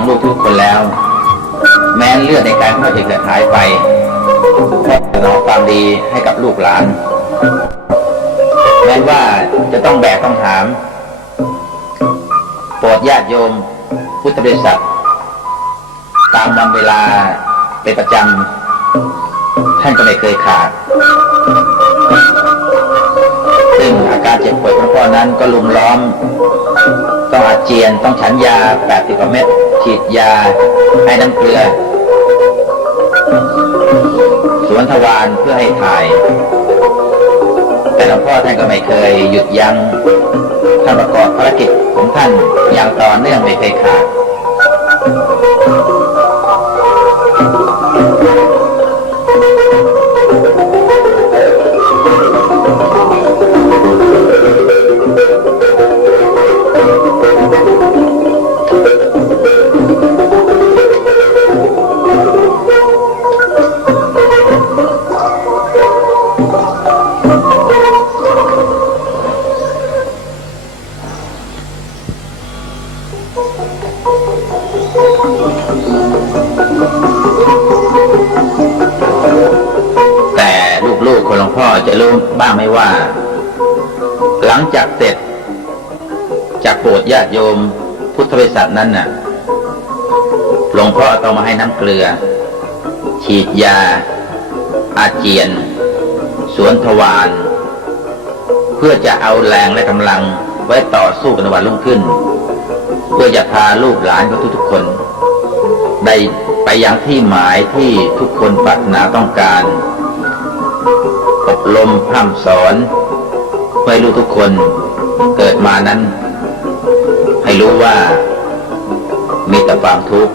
ของลูกทุกคนแล้ว แม้เลือดในกายของเราจะเกิดหายไปก็สนองความดีให้กับลูกหลาน แม้ว่าจะต้องแบกต้องถาม โปรดญาติโยม พุทธบริษัท ตามวันเวลาเป็นประจำท่านก็ไม่เคยขาด ซึ่งอาการเจ็บป่วยของพ่อนั้นก็ลุมล้อม ต้องอาเจียนต้องฉันยา80กว่าเม็ด ฉีดยา ให้น้ำเกลือ สวนทวารเพื่อให้ถ่าย แต่หลวงพ่อท่านก็ไม่เคยหยุดยัง้งท่านประกอบภารกิจของท่านอย่างต่อเนื่องไม่เคยขาด ษัทนั้นน่ะ หลวงพ่อต้องมาให้น้ำเกลือ ฉีดยา อาเจียน สวนทวาร เพื่อจะเอาแรงและกำลังไว้ต่อสู้กันในวันรุ่งขึ้น เพื่อจะพาลูกหลานของทุกๆคน ได้ไปยังที่หมายที่ทุกคนปรารถนาต้องการอบรมพร่ำสอนให้ลูกทุกคนเกิดมานั้น ให้รู้ว่า มีแต่ความทุกข์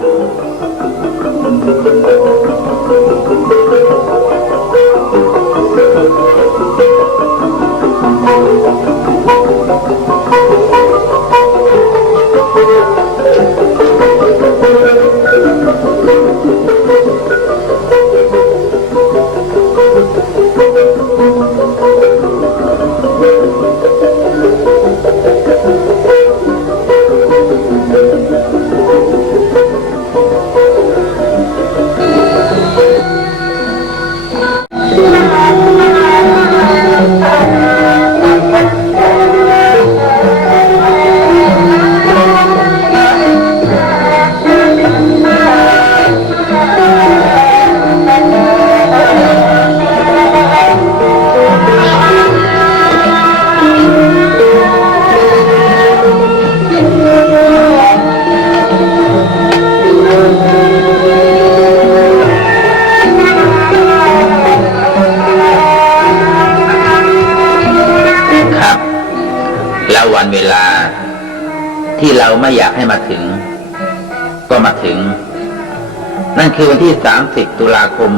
คือวันที่ 30 ตุลาคม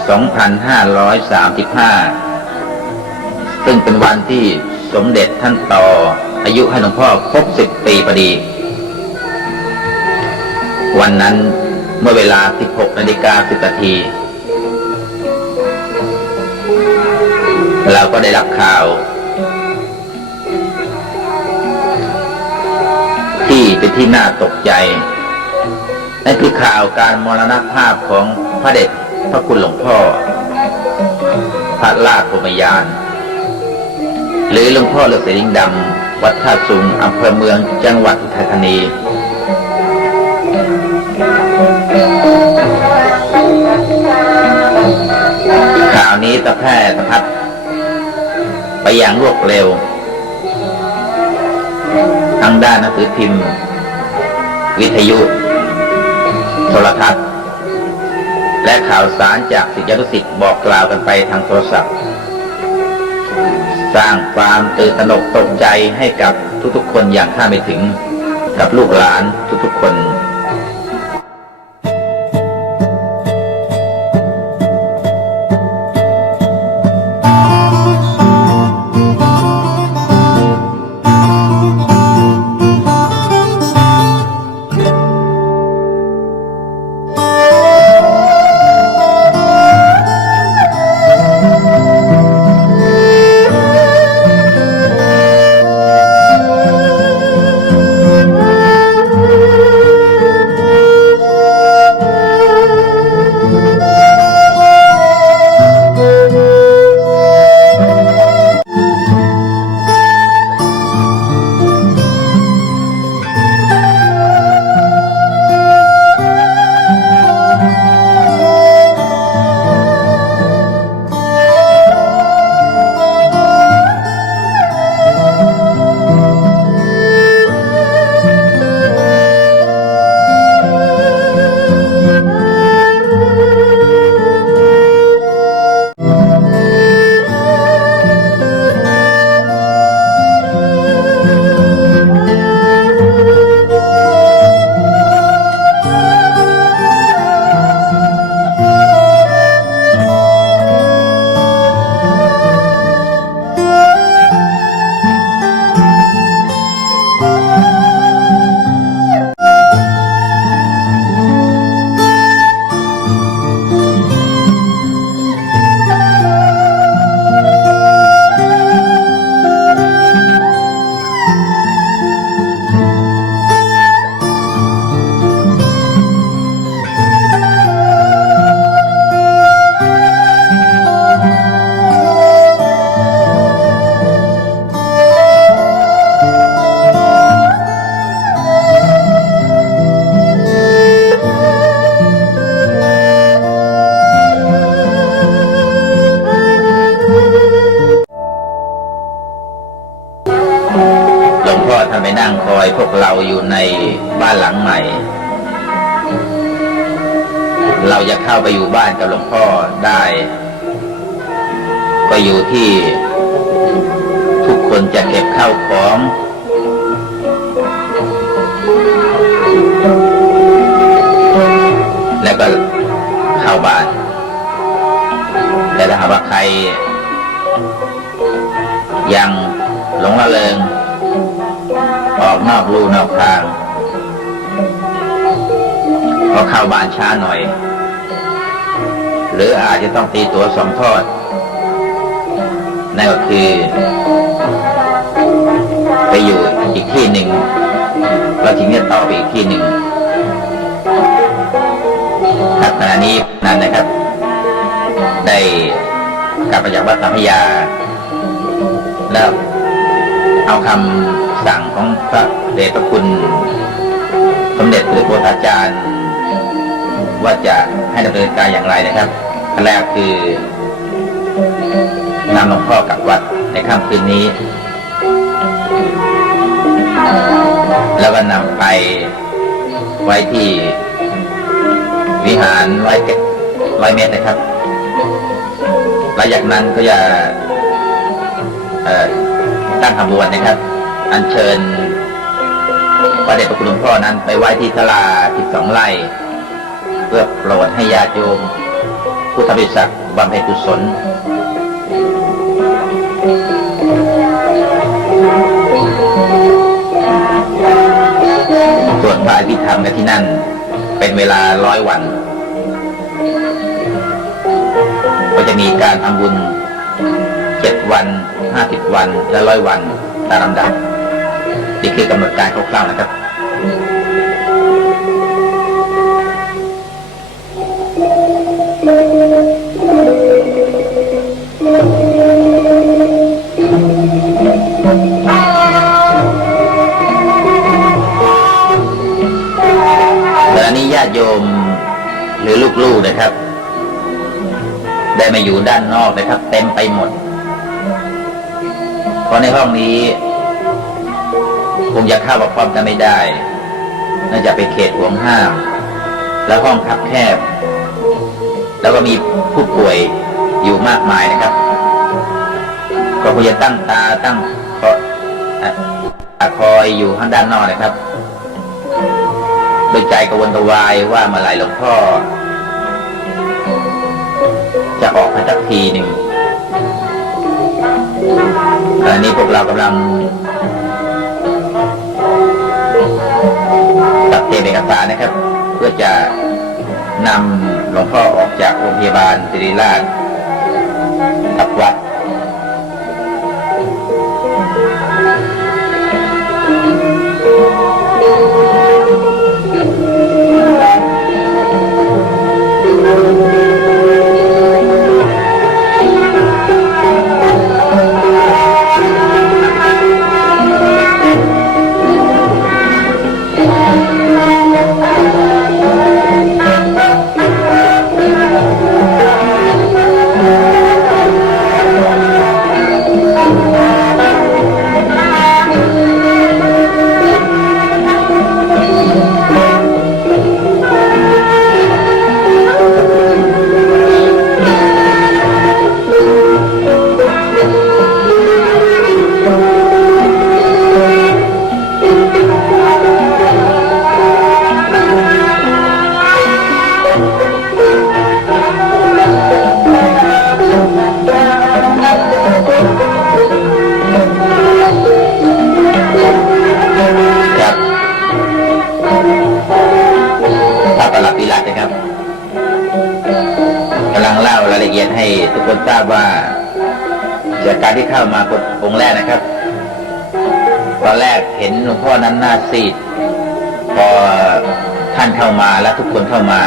2535 ซึ่งเป็นวันที่สมเด็จท่านต่อ อายุให้หลวงพ่อครบ 10 ปีพอดี วันนั้นเมื่อเวลา 16นาฬิกา10นาทีเราก็ได้รับข่าว ที่เป็นที่น่าตกใจ นั่นคือข่าวการมรณภาพของพระเดชพระคุณหลวงพ่อ พระราชพรหมยาน หรือหลวงพ่อฤาษีลิงดำวัดท่าสุงอำเภอเมืองจังหวัดอุทัยธานี ข่าวนี้ตะแพร่ตะพัดไปอย่างรวดเร็ว ทางด้านหนังสือพิมพ์ วิทยุ โทรทัศน์ และข่าวสารจากศิษยานุศิษย์บอกกล่าวกันไปทางโทรศัพท์ สร้างความตื่นตระหนกตกใจให้กับทุกๆคนอย่างคาดไม่ถึงกับลูกหลานทุกๆคน ที่ทุกคนจะเก็บข้าวของ แล้วก็เข้าบ้าน แต่ถ้าหากว่าใคร ยังหลงละเลงออกนอกลู่นอกทางก็เข้าบ้านช้าหน่อย หรืออาจจะต้องตีตัวสองทอด นั่นก็คือ ไปอยู่อีกที่หนึ่งเราถึงจะต่อไปอีกที่หนึ่งครับขณะนี้นั้นนะครับ ได้กลับมาจากวัดสัมพยา แล้วเอาคำสั่งของพระเดชพระคุณสมเด็จหรือโบราจารย์ ว่าจะให้ดำเนินการอย่างไรนะครับขั้นแรกคือ นำหลวงพ่อกลับวัดในค่ำคืนนี้ แล้วก็นำไปไว้ที่วิหารร้อยเร้อยเมตรนะครับ หลังจากนั้นก็จะเอ่อตั้งขบวนนะครับ อัญเชิญพระเดชพระคุณหลวงพ่อนั้น ไปไหว้ที่ศาลา12ไร่เพื่อโปรดให้ญาติโยมพุทธบริษัทบำเพ็ญกุศล พระอภิธรรมกันที่นั่น เป็นเวลาร้อยวัน ก็จะมีการทำบุญเจ็ดวันห้าสิบวันและร้อยวันตามลำดับนี่คือกำหนดการคร่าวๆนะครับแต่ โยมหรือลูกๆนะครับ ได้มาอยู่ด้านนอกนะครับ เต็มไปหมด เพราะในห้องนี้คงจะเข้ามาพร้อมกันไม่ได้น่าจะเป็นเขตห่วงห้าม แล้วห้องคับแคบ แล้วก็มีผู้ป่วยอยู่มากมายนะครับ ก็คงจะตั้งตาตั้งคออะอะคอยอยู่ข้างด้านนอกนะครับ ด้วยใจกระวนกระวายว่าเมื่อไรหลวงพ่อ จะออกมาสักทีหนึ่งตอนนี้พวกเรากำลังตัดเตรียมเอกสารนะครับ เพื่อจะนำหลวงพ่อออกจากโรงพยาบาลศิริราช ยละเอียดให้ทุกคนทราบว่าจากการที่เข้ามากดองค์แรกนะครับ ตอนแรกเห็นหลวงพ่อนั้นหน้าซีดพอท่านเข้ามาและทุกคนเข้ามา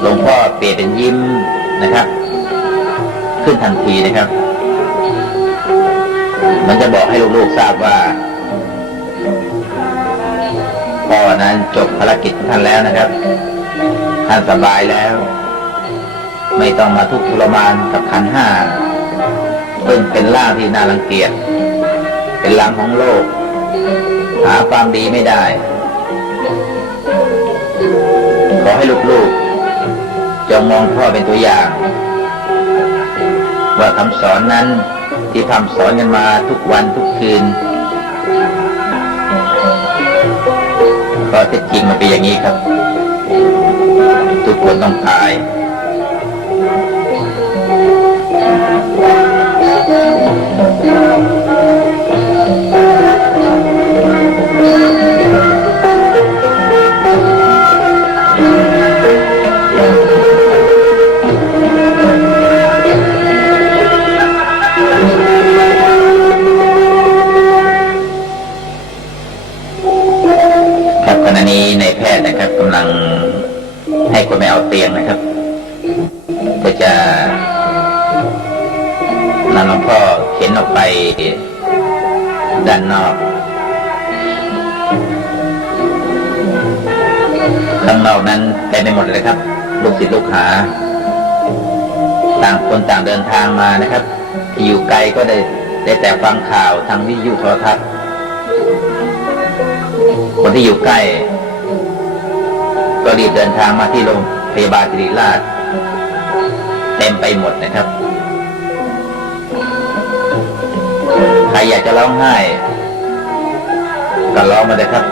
หลวงพ่อเปลี่ยนเป็นยิ้มนะครับ ขึ้นทันทีนะครับ มันจะบอกให้ลูกๆทราบว่าพ่อนั้นจบภารกิจของท่านแล้วนะครับ ท่านสบายแล้ว ไม่ต้องมาทุกข์ทรมานกับขันห้าซึ่งเป็นร่างที่น่ารังเกียจ เป็นร่างของโลก หาความดีไม่ได้ ขอให้ลูกๆจงมองพ่อเป็นตัวอย่าง ว่าคำสอนนั้นที่ทำสอนกันมาทุกวันทุกคืนก็เท็จจริงมันเป็นอย่างนี้ครับ ทุกคนต้องตาย ค หา ต่างคนต่างเดินทางมานะครับ ที่อยู่ไกลก็ได้ได้แต่ฟังข่าวทางวิทยุโทรทัศน์คนที่อยู่ใกล้ก็รีบเดินทางมาที่โรงพยาบาลศิริราชเต็มไปหมดนะครับ ใครอยากจะร้องไห้ก็ร้องมาเลยครับ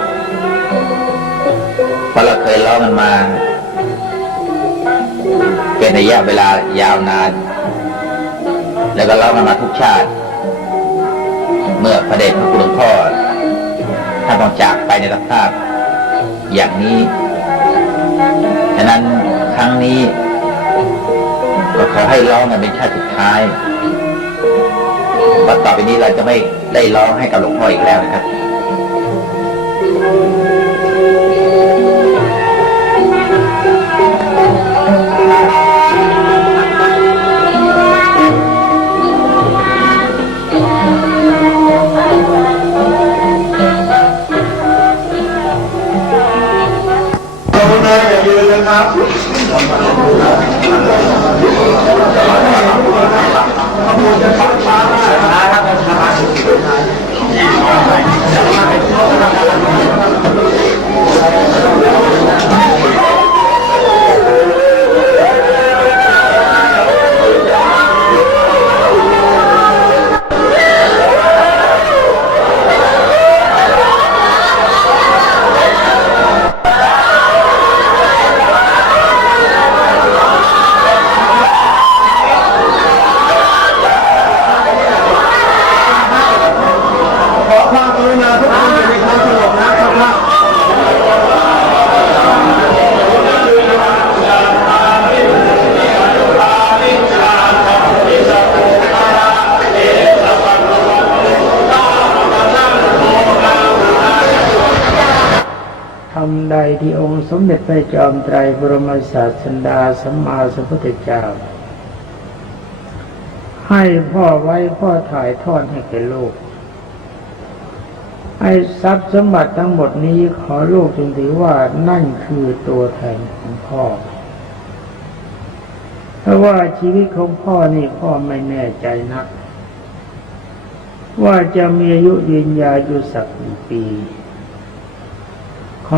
เพราะเราเคยร้องกันมา เป็นระยะเวลายาวนาน แล้วก็ร้องกันมาทุกชาติ เมื่อพระเดชพระคุณหลวงพ่อท่านต้องจากไปในสภาพอย่างนี้ ฉะนั้นครั้งนี้ ก็ขอให้ร้องกันเป็นชาติสุดท้ายว่าต่อไปนี้เราจะไม่ได้ร้องให้กับหลวงพ่ออีกแล้วนะครับ กรุณาอย่ายืนนะครับ เด็จพระจอมไตรบรมศาสดาสัมมาสัมพุทธเจ้า ให้พ่อไว้พ่อถ่ายทอดให้แก่ลูกให้ทรัพย์สมบัติทั้งหมดนี้ขอลูกจงถือว่านั่นคือตัวแทนของพ่อ เพราะว่าชีวิตของพ่อนี่พ่อไม่แน่ใจนัก ว่าจะมีอายุยืนยาวอยู่สักกี่ปี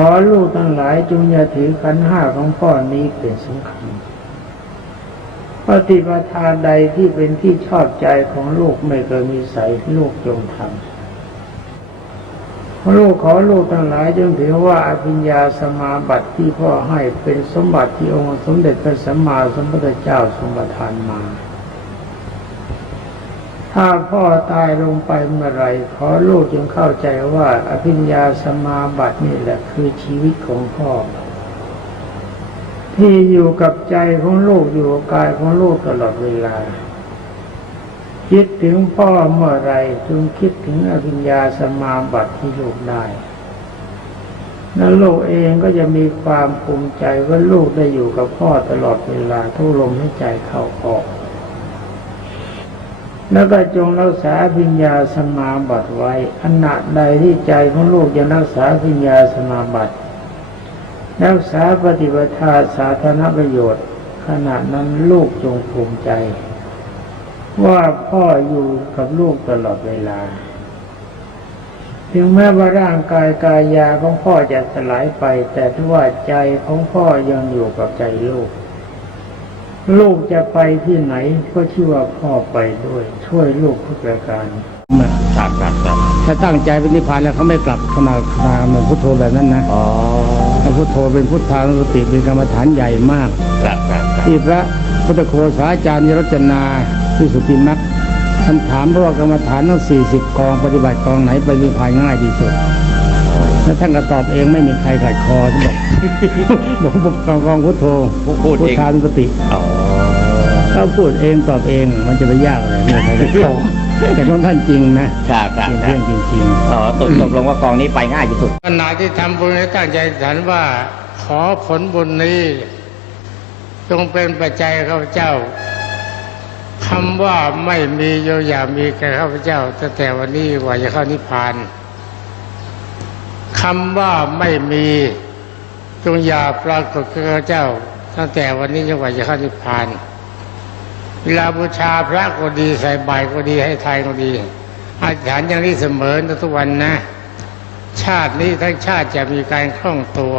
อลูกทั้งหลายจงอย่าถือขันห้าของพ่อนี้เป็นสำคัญปฏิปทาใดที่เป็นที่ชอบใจของลูกไม่เคยมีใสยลูกจงทำลูกขอลูกทั้งหลายจงถือว่าอภิญญาสมาบัติที่พ่อให้เป็นสมบัติที่องค์สมเด็จพระสัมมาสัมพุทธเจ้าทรงประทานมา ถ้าพ่อตายลงไปเมื่อไรขอลูกจึงเข้าใจว่าอภิญญาสมาบัตินี่แหละคือชีวิตของพ่อ ที่อยู่กับใจของลูกอยู่กับกายของลูกตลอดเวลา คิดถึงพ่อเมื่อไรจึงคิดถึงอภิญญาสมาบัติที่ลูกได้แล้วลูกเองก็จะมีความภูมิใจว่าลูกได้อยู่กับพ่อตลอดเวลาทุกลมหายใจเข้าออก แล้วก็จงรักษาพิญญาสมาบัติไว้ขณะใดที่ใจของลูกยังรักษาพิญญาสมาบัติ รักษาปฏิปทาสาธารณประโยชน์ ขณะนั้นลูกจงภูมิใจ ว่าพ่ออยู่กับลูกตลอดเวลา ถึงแม้ว่าร่างกายกายยาของพ่อจะสลายไป แต่ถ้าว่าใจของพ่อยังอยู่กับใจลูก ลูกจะไปที่ไหนก็ชื่อว่าพ่อไปด้วย ช่วยลูกทุกประการครับครับครับถ้าตั้งใจเป็นนิพพานแล้วเขาไม่กลับขนาดขนาดเหมือนพุทโธแบบนั้นนะอ๋อถ้าพุทโธเป็นพุทธานุสติเป็นกรรมฐานใหญ่มากครับครับครับที่พระพุทธโฆษาจารย์รจนาที่สุติมักท่านถามเพราะว่ากรรมฐานทั้งสี่สิบกองปฏิบัติกองไหนไปนิพพานง่ายที่สุด แล้วท่านก็ตอบเองไม่มีใครขัดคอท่านบอกบอกบอกกองกองพุทโธพูดพุทเองธานุสติอ๋อถ้าพูดเองตอบเองมันจะไปยากเลยไม่มีใครขัดคอแต่ของท่านจริงนะครับครับเป็นครัเรื่บองจริงๆอ๋อตกตกลงว่ากองนี้ไปง่ายที่สุดขณะที่ทำบุญให้ตั้งใจอธิษฐานว่า ขอผลบุญนี้ จงเป็นปัจจัยข้าพเจ้าคำว่าไม่มีโยอย่ามีแก่ข้าพเจ้าตั้งแต่วันนี้กว่าจะเข้านิพพาน คำว่าไม่มีจงอย่าปรากฏก่ข้าเจ้า ตั้งแต่วันนี้จนกว่าจะเข้านิพพานเวลาบูชาพระก็ดีใส่บาตรก็ดีให้ทายก็ดีอธิษฐานอย่างนี้เสมอทุกวันนะ ชาตินี้ทั้งชาติจะมีการคล่องตัว